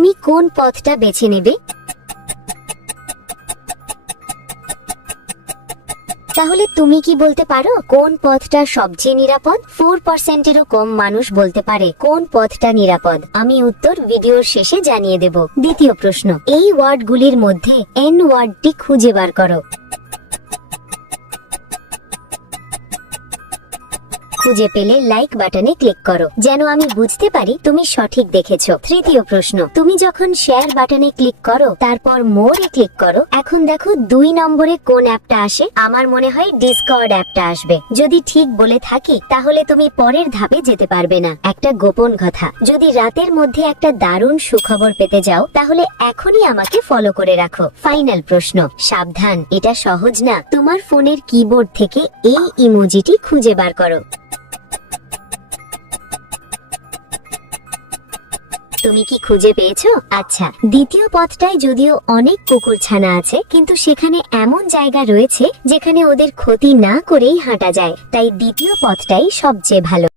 তুমি কোন পথটা বেছে নেবে? তাহলে তুমি কি বলতে পারো কোন পথটা সবচেয়ে নিরাপদ? 4%-এরও কম মানুষ বলতে পারে কোন পথটা নিরাপদ। আমি উত্তর ভিডিওর শেষে জানিয়ে দেব। দ্বিতীয় প্রশ্ন, এই ওয়ার্ডগুলির মধ্যে এন ওয়ার্ডটি খুঁজে বার করো। খুঁজে পেলে লাইক বাটনে ক্লিক করো, যেন আমি বুঝতে পারি তুমি সঠিক দেখেছো। তৃতীয় প্রশ্ন, তুমি যখন শেয়ার বাটনে ক্লিক করো তারপর মোরে ক্লিক করো, এখন দেখো 2 নম্বরে কোন অ্যাপটা আসে? আমার মনে হয় ডিসকর্ড অ্যাপটা আসবে। যদি ঠিক বলে থাকি তাহলে তুমি পরের ধাপে যেতে পারবে না। একটা গোপন কথা, যদি রাতের মধ্যে একটা দারুণ সুখবর পেতে যাও তাহলে এখনই আমাকে ফলো করে রাখো। ফাইনাল প্রশ্ন, সাবধান, এটা সহজ না। তোমার ফোনের কিবোর্ড থেকে এই ইমোজিটি খুঁজে বার করো। তুমি কি খুঁজে পেয়েছো? আচ্ছা, দ্বিতীয় পথটায় যদিও অনেক কুকুরছানা আছে, কিন্তু সেখানে এমন জায়গা রয়েছে যেখানে ওদের ক্ষতি না করেই হাঁটা যায়, তাই দ্বিতীয় পথটাই সবচেয়ে ভালো।